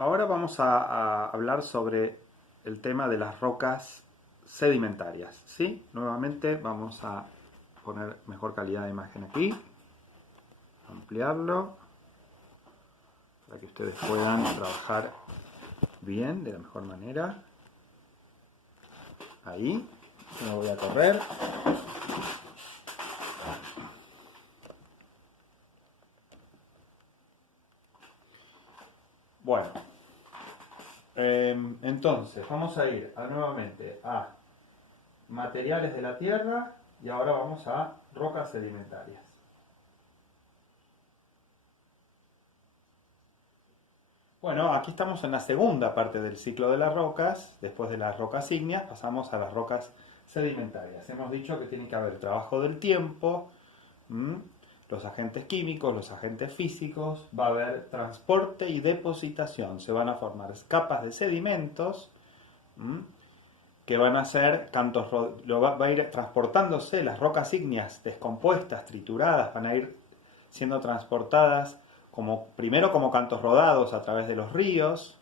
ahora vamos a hablar sobre el tema de las rocas sedimentarias, ¿sí? Nuevamente vamos a poner mejor calidad de imagen aquí, ampliarlo, para que ustedes puedan trabajar bien, de la mejor manera. Ahí, me voy a correr. Bueno, entonces vamos a ir nuevamente a materiales de la Tierra y ahora vamos a rocas sedimentarias. Bueno, aquí estamos en la segunda parte del ciclo de las rocas. Después de las rocas ígneas pasamos a las rocas sedimentarias. Hemos dicho que tiene que haber trabajo del tiempo, los agentes químicos, los agentes físicos, va a haber transporte y depositación. Se van a formar capas de sedimentos que van a ser cantos, va a ir transportándose las rocas ígneas descompuestas, trituradas, van a ir siendo transportadas primero como cantos rodados a través de los ríos,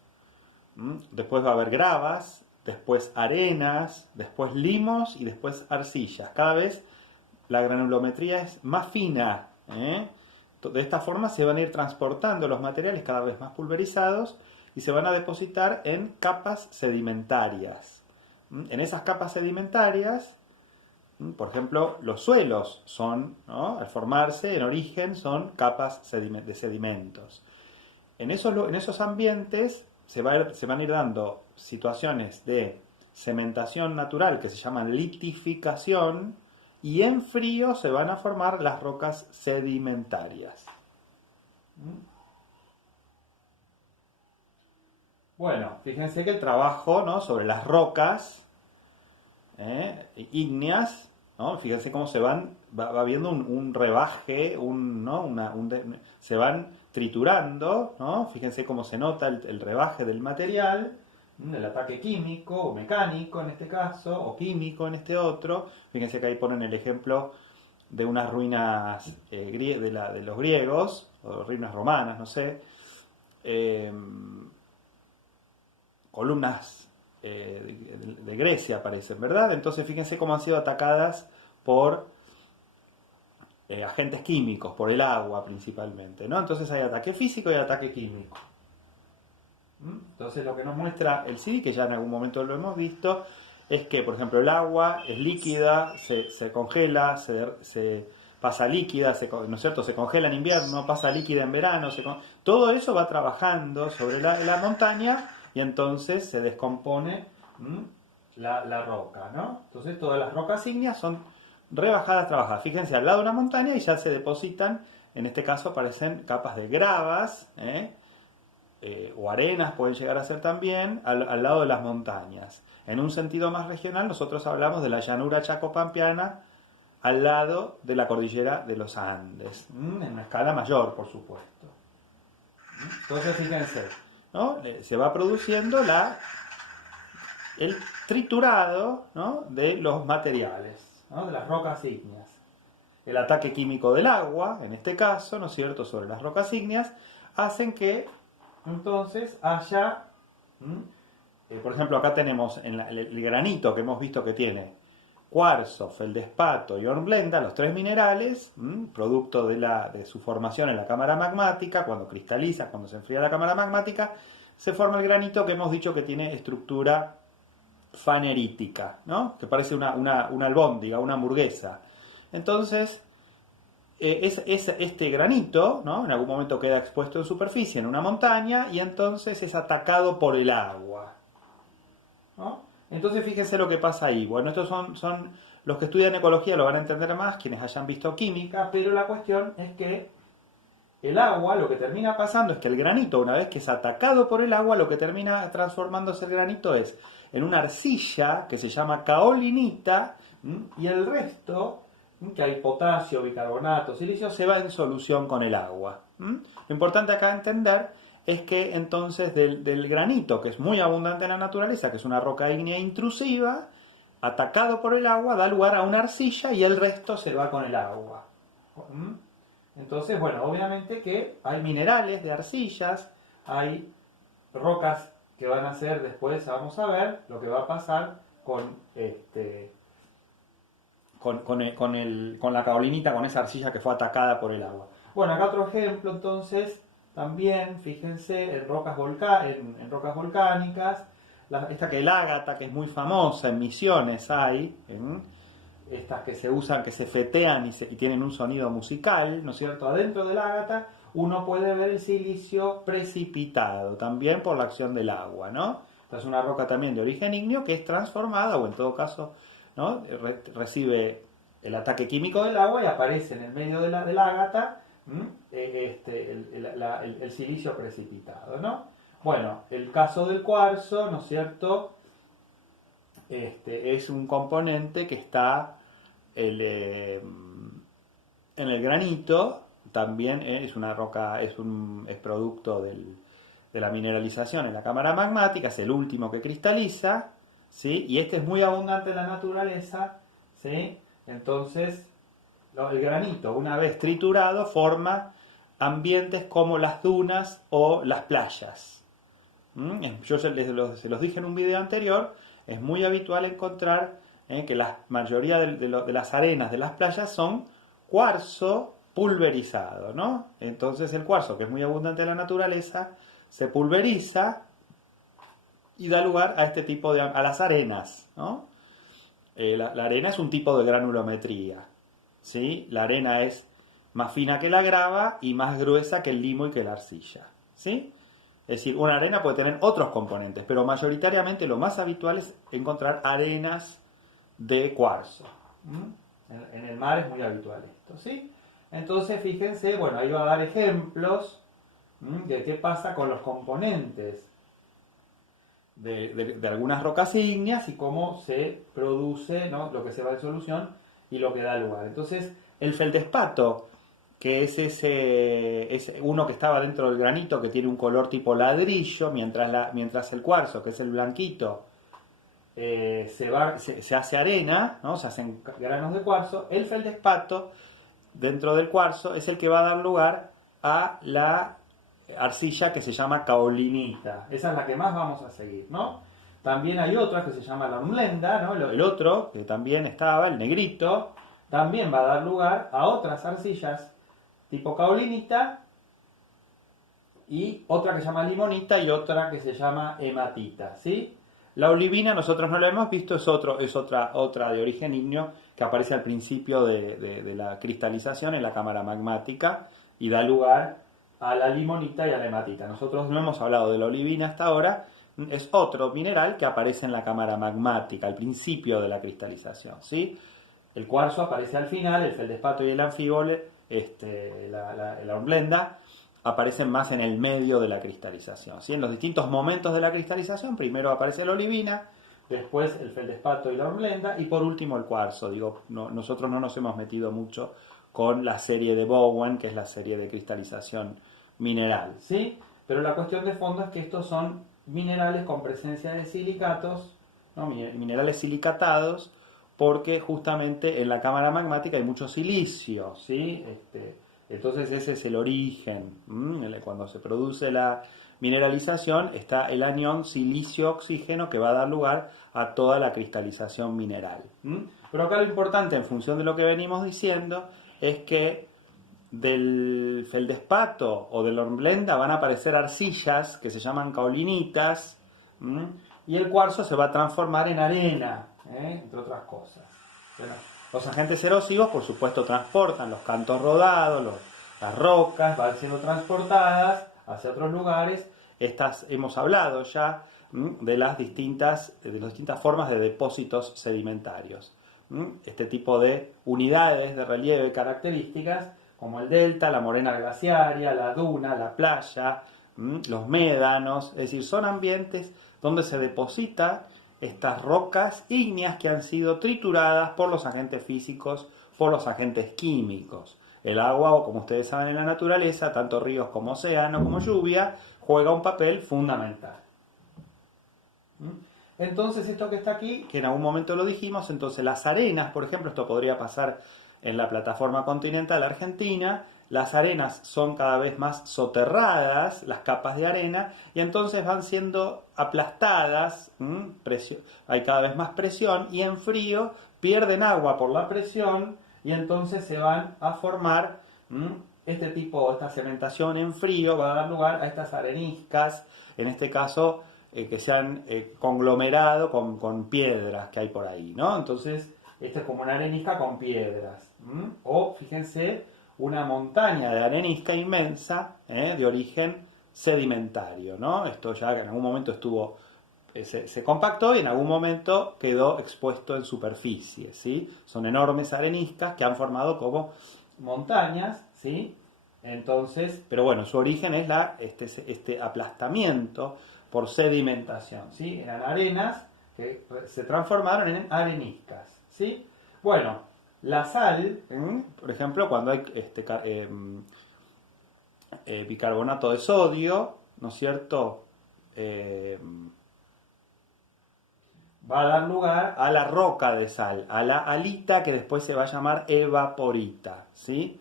después va a haber gravas, después arenas, después limos y después arcillas. Cada vez la granulometría es más fina, De esta forma se van a ir transportando los materiales cada vez más pulverizados y se van a depositar en capas sedimentarias. En esas capas sedimentarias, por ejemplo, los suelos son, al formarse en origen, son capas de sedimentos. En esos ambientes se van a ir dando situaciones de cementación natural que se llaman litificación, y en frío se van a formar las rocas sedimentarias. Bueno, fíjense que el trabajo, sobre las rocas ígneas, fíjense cómo va habiendo un rebaje, se van triturando, fíjense cómo se nota el rebaje del material, el ataque químico o mecánico en este caso, o químico en este otro. Fíjense que ahí ponen el ejemplo de unas ruinas de los griegos, o ruinas romanas, no sé, columnas de Grecia aparecen, ¿verdad? Entonces fíjense cómo han sido atacadas por agentes químicos, por el agua principalmente, ¿no? Entonces hay ataque físico y ataque químico. Entonces lo que nos muestra el CD, que ya en algún momento lo hemos visto, es que, por ejemplo, el agua es líquida, se congela, se pasa líquida, ¿no es cierto? Se congela en invierno, pasa líquida en verano, todo eso va trabajando sobre la montaña y entonces se descompone la roca, ¿no? Entonces todas las rocas ígneas son rebajadas, trabajadas. Fíjense al lado de una montaña y ya se depositan, en este caso aparecen capas de gravas, o arenas pueden llegar a ser también al lado de las montañas. En un sentido más regional nosotros hablamos de la llanura chacopampiana al lado de la cordillera de los Andes, en una escala mayor, por supuesto. Entonces fíjense, se va produciendo el triturado, de los materiales, de las rocas ígneas. El ataque químico del agua, en este caso, ¿no es cierto?, sobre las rocas ígneas, hacen que entonces haya, por ejemplo, acá tenemos el granito que hemos visto que tiene cuarzo, feldespato y hornblenda, los tres minerales, producto de su formación en la cámara magmática. Cuando cristaliza, cuando se enfría la cámara magmática, se forma el granito que hemos dicho que tiene estructura fanerítica, que parece una albóndiga, una hamburguesa. Entonces, este granito, en algún momento queda expuesto en superficie en una montaña y entonces es atacado por el agua, Entonces fíjense lo que pasa ahí. Bueno, estos son los que estudian ecología, lo van a entender más, quienes hayan visto química, pero la cuestión es que el agua, lo que termina pasando es que el granito, una vez que es atacado por el agua, lo que termina transformándose el granito es en una arcilla que se llama caolinita, y el resto, que hay potasio, bicarbonato, silicio, se va en solución con el agua. Lo importante acá entender es que entonces del granito, que es muy abundante en la naturaleza, que es una roca ígnea intrusiva, atacado por el agua, da lugar a una arcilla y el resto se va con el agua. Entonces, bueno, obviamente que hay minerales de arcillas, hay rocas que van a ser después, vamos a ver lo que va a pasar con la caolinita, con esa arcilla que fue atacada por el agua. Bueno, acá otro ejemplo entonces, también, fíjense, en rocas volcánicas, esta que el ágata, que es muy famosa, en Misiones hay, estas que se usan, que se fetean y tienen un sonido musical, ¿no es cierto? Adentro del ágata uno puede ver el silicio precipitado, también por la acción del agua, ¿no? Esta es una roca también de origen ígneo que es transformada, o en todo caso, ¿no? Recibe el ataque químico del agua y aparece en el medio del ágata el silicio precipitado, ¿no? Bueno, el caso del cuarzo, ¿no es cierto? Es un componente que está en el granito, también es una roca, es producto de la mineralización en la cámara magmática, es el último que cristaliza, ¿sí? Y este es muy abundante en la naturaleza, ¿sí? Entonces, el granito, una vez triturado, forma ambientes como las dunas o las playas. Yo se los dije en un video anterior, es muy habitual encontrar que la mayoría de las arenas de las playas son cuarzo pulverizado, ¿no? Entonces el cuarzo, que es muy abundante en la naturaleza, se pulveriza y da lugar a este tipo a las arenas, ¿no? La arena es un tipo de granulometría, ¿sí? La arena es más fina que la grava y más gruesa que el limo y que la arcilla, ¿sí? Es decir, una arena puede tener otros componentes, pero mayoritariamente lo más habitual es encontrar arenas de cuarzo. En el mar es muy habitual esto, ¿sí? Entonces, fíjense, bueno, ahí va a dar ejemplos de qué pasa con los componentes de algunas rocas ígneas y cómo se produce, ¿no? Lo que se va en solución y lo que da lugar. Entonces, el feldespato, que es uno que estaba dentro del granito, que tiene un color tipo ladrillo, mientras el cuarzo, que es el blanquito, se hace arena, ¿no? Se hacen granos de cuarzo. El feldespato, dentro del cuarzo, es el que va a dar lugar a la arcilla que se llama caolinita. Esa es la que más vamos a seguir, ¿no? También hay otra que se llama la hornblenda, ¿no? El otro, que también estaba, el negrito, también va a dar lugar a otras arcillas tipo caolinita, y otra que se llama limonita y otra que se llama hematita, ¿sí? La olivina nosotros no la hemos visto, es otra de origen ígneo que aparece al principio de la cristalización en la cámara magmática y da lugar a la limonita y a la hematita. Nosotros no hemos hablado de la olivina hasta ahora, es otro mineral que aparece en la cámara magmática, al principio de la cristalización, ¿sí? El cuarzo aparece al final, el feldespato y el anfíbole, la hornblenda, aparecen más en el medio de la cristalización, ¿sí? En los distintos momentos de la cristalización, primero aparece la olivina, después el feldespato y la hornblenda, y por último el cuarzo. Nosotros no nos hemos metido mucho con la serie de Bowen, que es la serie de cristalización mineral, ¿sí? Pero la cuestión de fondo es que estos son minerales con presencia de silicatos, ¿no? Minerales silicatados, porque justamente en la cámara magmática hay mucho silicio, ¿sí? Entonces ese es el origen. Cuando se produce la mineralización está el anión silicio-oxígeno que va a dar lugar a toda la cristalización mineral. Pero acá lo importante, en función de lo que venimos diciendo, es que del feldespato o de la hornblenda van a aparecer arcillas que se llaman caolinitas, y el cuarzo se va a transformar en arena, entre otras cosas. Bueno, los agentes erosivos, por supuesto, transportan los cantos rodados, las rocas, van siendo transportadas hacia otros lugares. Hemos hablado ya de las distintas formas de depósitos sedimentarios. Este tipo de unidades de relieve características, como el delta, la morena glaciaria, la duna, la playa, los médanos, es decir, son ambientes donde se deposita estas rocas ígneas que han sido trituradas por los agentes físicos, por los agentes químicos. El agua, como ustedes saben en la naturaleza, tanto ríos como océano, como lluvia, juega un papel fundamental. Entonces esto que está aquí, que en algún momento lo dijimos, entonces las arenas, por ejemplo, esto podría pasar en la plataforma continental argentina, las arenas son cada vez más soterradas, las capas de arena, y entonces van siendo aplastadas, hay cada vez más presión, y en frío pierden agua por la presión, y entonces se van a formar esta cementación en frío, va a dar lugar a estas areniscas, en este caso que se han conglomerado con piedras que hay por ahí, ¿no? Entonces, esto es como una arenisca con piedras. O, fíjense, una montaña de arenisca inmensa de origen sedimentario, ¿no? Esto ya que en algún momento se compactó y en algún momento quedó expuesto en superficie, ¿sí? Son enormes areniscas que han formado como montañas, ¿sí? Entonces, pero bueno, su origen es este aplastamiento por sedimentación, ¿sí? Eran arenas que se transformaron en areniscas, ¿sí? Bueno, la sal, por ejemplo, cuando hay bicarbonato de sodio, ¿no es cierto? Va a dar lugar a la roca de sal, a la halita que después se va a llamar evaporita, ¿sí?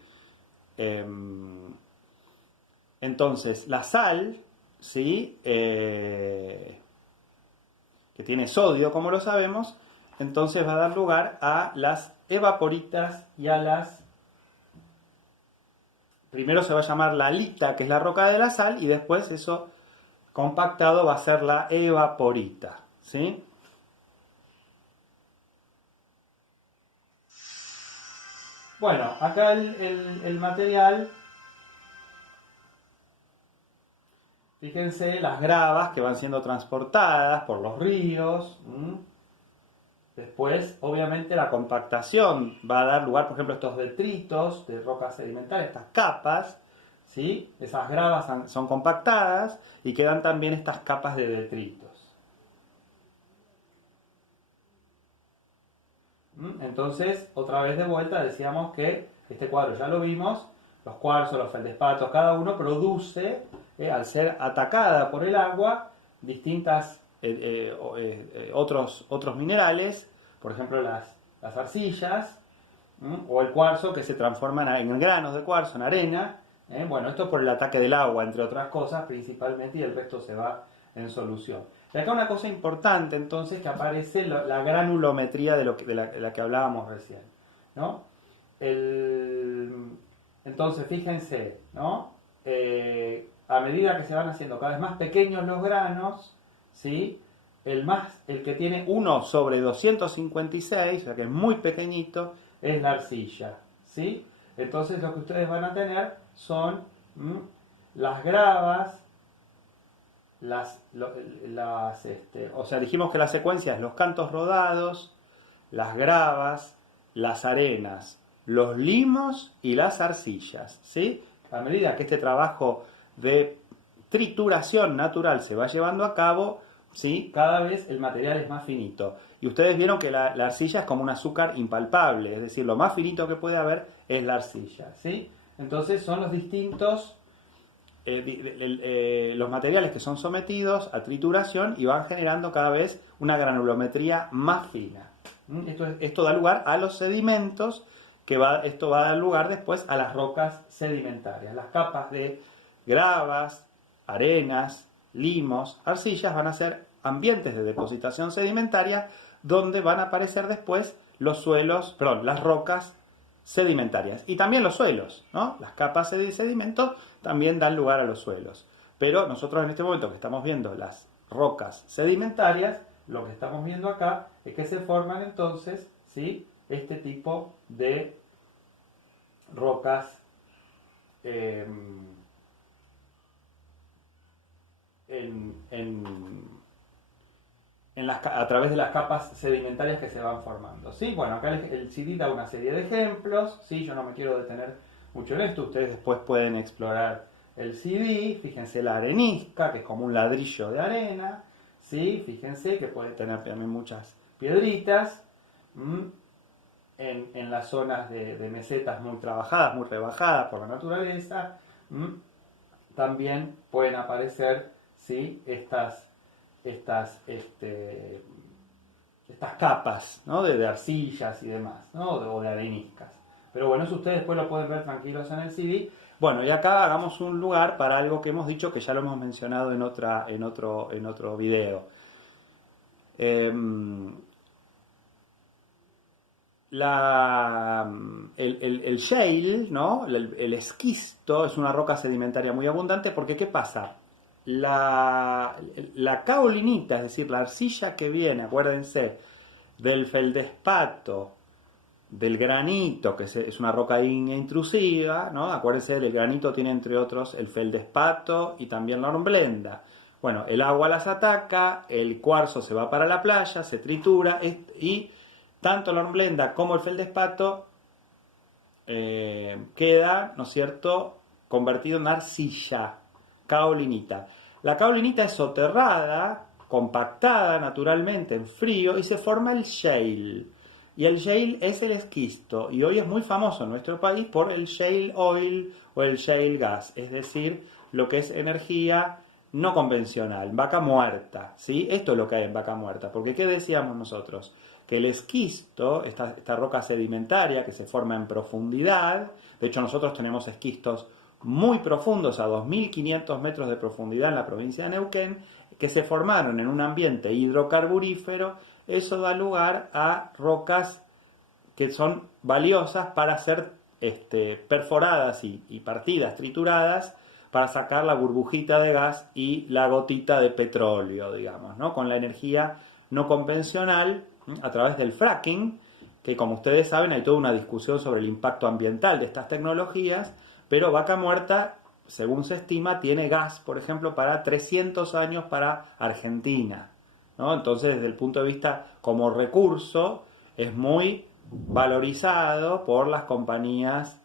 Entonces, la sal, ¿sí? Que tiene sodio, como lo sabemos, entonces va a dar lugar a las evaporitas y a las... Primero se va a llamar la halita, que es la roca de la sal, y después eso compactado va a ser la evaporita, ¿sí? Bueno, acá el material, fíjense las gravas que van siendo transportadas por los ríos. Después, obviamente, la compactación va a dar lugar, por ejemplo, a estos detritos de rocas sedimentarias, estas capas, ¿sí? Esas gravas son compactadas y quedan también estas capas de detritos. Entonces, otra vez de vuelta, decíamos que este cuadro ya lo vimos, los cuarzos, los feldespatos, cada uno produce, al ser atacada por el agua, distintas otros minerales, por ejemplo las arcillas, o el cuarzo que se transforman en granos de cuarzo, en arena. Bueno, esto por el ataque del agua, entre otras cosas, principalmente, y el resto se va en solución. Y acá una cosa importante, entonces, que aparece la granulometría de la que hablábamos recién, ¿no? Entonces, fíjense, ¿no? A medida que se van haciendo cada vez más pequeños los granos, ¿sí? El que tiene 1 sobre 256, o sea que es muy pequeñito, es la arcilla, ¿sí? Entonces lo que ustedes van a tener son las gravas, o sea, dijimos que la secuencia es los cantos rodados, las gravas, las arenas, los limos y las arcillas, ¿sí? A medida que este trabajo de trituración natural se va llevando a cabo, ¿sí? Cada vez el material es más finito. Y ustedes vieron que la arcilla es como un azúcar impalpable, es decir, lo más finito que puede haber es la arcilla, ¿sí? Entonces son los distintos los materiales que son sometidos a trituración y van generando cada vez una granulometría más fina. Esto da lugar a los sedimentos, esto va a dar lugar después a las rocas sedimentarias. Las capas de gravas, arenas, limos, arcillas van a ser ambientes de depositación sedimentaria donde van a aparecer después los suelos, perdón, las rocas sedimentarias y también los suelos, ¿no? Las capas de sedimento también dan lugar a los suelos. Pero nosotros en este momento que estamos viendo las rocas sedimentarias, lo que estamos viendo acá es que se forman entonces, ¿sí? Este tipo de rocas a través de las capas sedimentarias que se van formando, ¿sí? Bueno, acá el CD da una serie de ejemplos, ¿sí? Yo no me quiero detener mucho en esto, ustedes después pueden explorar el CD, fíjense la arenisca, que es como un ladrillo de arena, ¿sí? Fíjense que puede tener también muchas piedritas, en las zonas de mesetas muy trabajadas, muy rebajadas por la naturaleza, también pueden aparecer, ¿sí? Estas capas, ¿no? de arcillas y demás, ¿no? o de areniscas. Pero bueno, eso ustedes después lo pueden ver tranquilos en el CD. Bueno, y acá hagamos un lugar para algo que hemos dicho que ya lo hemos mencionado en otro video. El shale, ¿no? El esquisto es una roca sedimentaria muy abundante porque ¿qué pasa? La caolinita, es decir, la arcilla que viene, acuérdense, del feldespato, del granito, que es una roca ígnea intrusiva, ¿no? Acuérdense, el granito tiene entre otros el feldespato y también la hornblenda. Bueno, el agua las ataca, el cuarzo se va para la playa, se tritura y tanto la hornblenda como el feldespato queda, ¿no es cierto?, convertido en arcilla, caolinita. La caolinita es soterrada, compactada naturalmente en frío y se forma el shale. Y el shale es el esquisto y hoy es muy famoso en nuestro país por el shale oil o el shale gas, es decir, lo que es energía no convencional, vaca muerta, ¿sí? Esto es lo que hay en vaca muerta, porque ¿qué decíamos nosotros? Que el esquisto, esta roca sedimentaria que se forma en profundidad, de hecho nosotros tenemos esquistos muy profundos, a 2500 metros de profundidad en la provincia de Neuquén, que se formaron en un ambiente hidrocarburífero. Eso da lugar a rocas que son valiosas para ser perforadas y partidas, trituradas, para sacar la burbujita de gas y la gotita de petróleo, digamos, ¿no? Con la energía no convencional, a través del fracking, que como ustedes saben hay toda una discusión sobre el impacto ambiental de estas tecnologías, pero Vaca Muerta, según se estima, tiene gas, por ejemplo, para 300 años para Argentina, ¿no? Entonces, desde el punto de vista como recurso, es muy valorizado por las compañías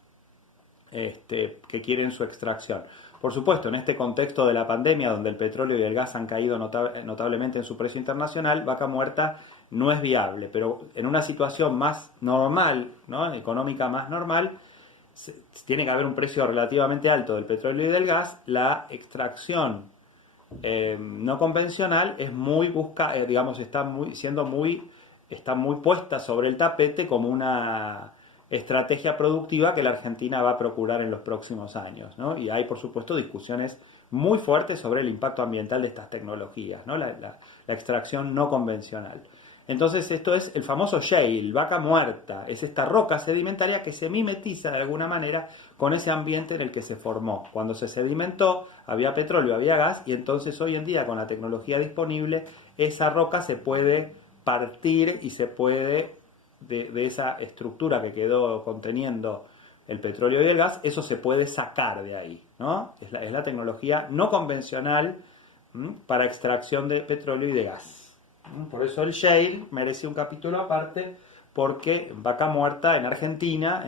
que quieren su extracción. Por supuesto, en este contexto de la pandemia, donde el petróleo y el gas han caído notablemente en su precio internacional, Vaca Muerta no es viable, pero en una situación más normal, ¿no?, económica más normal, tiene que haber un precio relativamente alto del petróleo y del gas. La extracción no convencional es muy digamos, está muy puesta sobre el tapete como una estrategia productiva que la Argentina va a procurar en los próximos años, ¿no? Y hay, por supuesto, discusiones muy fuertes sobre el impacto ambiental de estas tecnologías, ¿no? La extracción no convencional. Entonces esto es el famoso shale, vaca muerta, es esta roca sedimentaria que se mimetiza de alguna manera con ese ambiente en el que se formó. Cuando se sedimentó había petróleo, había gas, y entonces hoy en día con la tecnología disponible esa roca se puede partir y se puede, de esa estructura que quedó conteniendo el petróleo y el gas, eso se puede sacar de ahí, ¿no? Es la tecnología no convencional para extracción de petróleo y de gas. Por eso el shale merece un capítulo aparte, porque Vaca Muerta en Argentina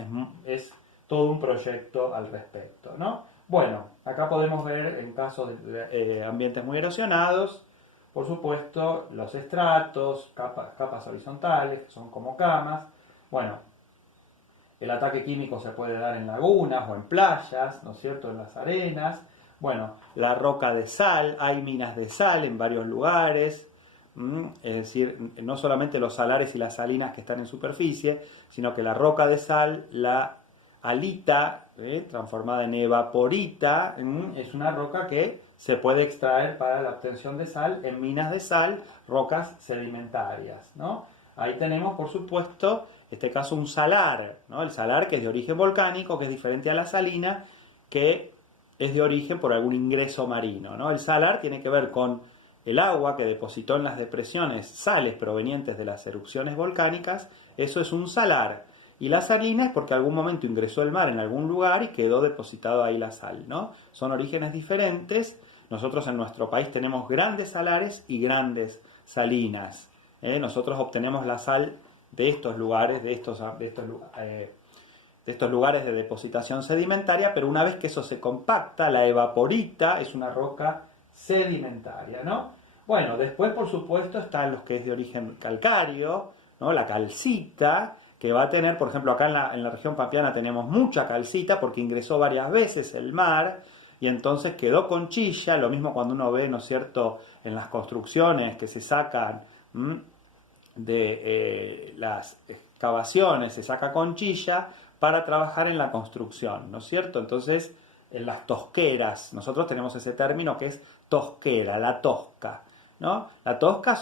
es todo un proyecto al respecto, ¿no? Bueno, acá podemos ver en casos de ambientes muy erosionados, por supuesto, los estratos, capas horizontales, que son como camas. Bueno, el ataque químico se puede dar en lagunas o en playas, ¿no es cierto?, en las arenas. Bueno, la roca de sal, hay minas de sal en varios lugares. Es decir, no solamente los salares y las salinas que están en superficie, sino que la roca de sal, la halita, transformada en evaporita, es una roca que se puede extraer para la obtención de sal en minas de sal, rocas sedimentarias, ¿no? Ahí tenemos, por supuesto, en este caso un salar, ¿no? El salar, que es de origen volcánico, que es diferente a la salina, que es de origen por algún ingreso marino, ¿no? El salar tiene que ver con el agua que depositó en las depresiones sales provenientes de las erupciones volcánicas. Eso es un salar. Y la salina es porque algún momento ingresó el mar en algún lugar y quedó depositado ahí la sal, ¿no? Son orígenes diferentes. Nosotros en nuestro país tenemos grandes salares y grandes salinas. Nosotros obtenemos la sal de estos lugares, de estos lugares de depositación sedimentaria, pero una vez que eso se compacta, la evaporita es una roca sedimentaria, ¿no? Bueno, después, por supuesto, están los que es de origen calcáreo, ¿no? La calcita, que va a tener, por ejemplo, acá en la región pampeana tenemos mucha calcita porque ingresó varias veces el mar y entonces quedó conchilla. Lo mismo cuando uno ve, ¿no es cierto?, en las construcciones que se sacan de las excavaciones, se saca conchilla para trabajar en la construcción, ¿no es cierto? Entonces, en las tosqueras, nosotros tenemos ese término que es tosquera, la tosca, ¿no? La tosca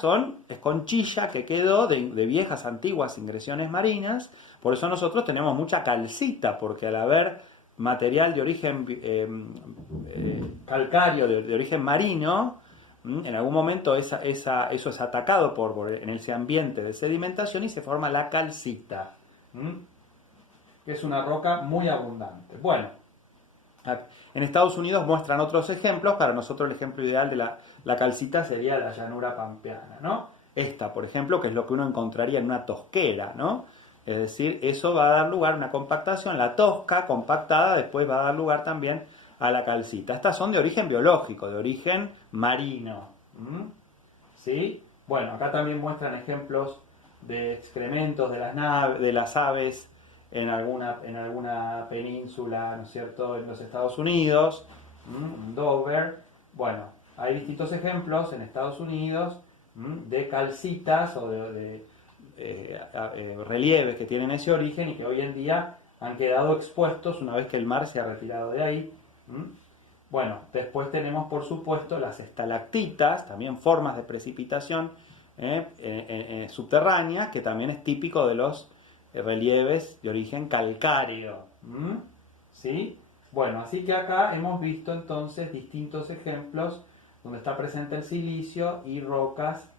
es conchilla que quedó de viejas, antiguas ingresiones marinas, por eso nosotros tenemos mucha calcita, porque al haber material de origen calcáreo, de origen marino, en algún momento eso es atacado en ese ambiente de sedimentación y se forma la calcita, que es una roca muy abundante. Bueno, en Estados Unidos muestran otros ejemplos. Para nosotros el ejemplo ideal de la calcita sería la llanura pampeana, ¿no? Esta, por ejemplo, que es lo que uno encontraría en una tosquera, ¿no? Es decir, eso va a dar lugar a una compactación. La tosca compactada después va a dar lugar también a la calcita. Estas son de origen biológico, de origen marino. ¿Sí? Bueno, acá también muestran ejemplos de excrementos de las aves en alguna península, ¿no es cierto?, en los Estados Unidos, en Dover. Bueno, hay distintos ejemplos en Estados Unidos de calcitas o de relieves que tienen ese origen y que hoy en día han quedado expuestos una vez que el mar se ha retirado de ahí. Bueno, después tenemos por supuesto las estalactitas, también formas de precipitación subterráneas, que también es típico de los relieves de origen calcáreo. ¿Sí? Bueno, así que acá hemos visto entonces distintos ejemplos donde está presente el silicio y rocas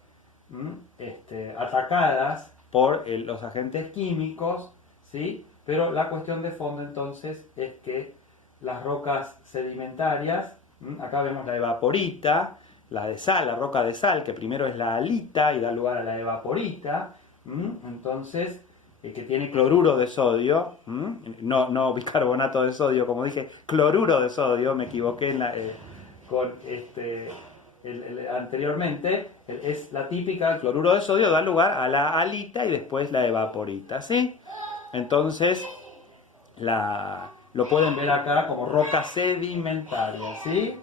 atacadas por los agentes químicos, ¿sí? Pero la cuestión de fondo entonces es que las rocas sedimentarias, acá vemos la evaporita, la de sal, la roca de sal, que primero es la halita y da lugar a la evaporita, entonces, que tiene cloruro de sodio, no bicarbonato de sodio, como dije, cloruro de sodio, me equivoqué anteriormente, es la típica, el cloruro de sodio da lugar a la halita y después la evaporita, ¿sí? Entonces, lo pueden ver acá como roca sedimentaria, ¿sí?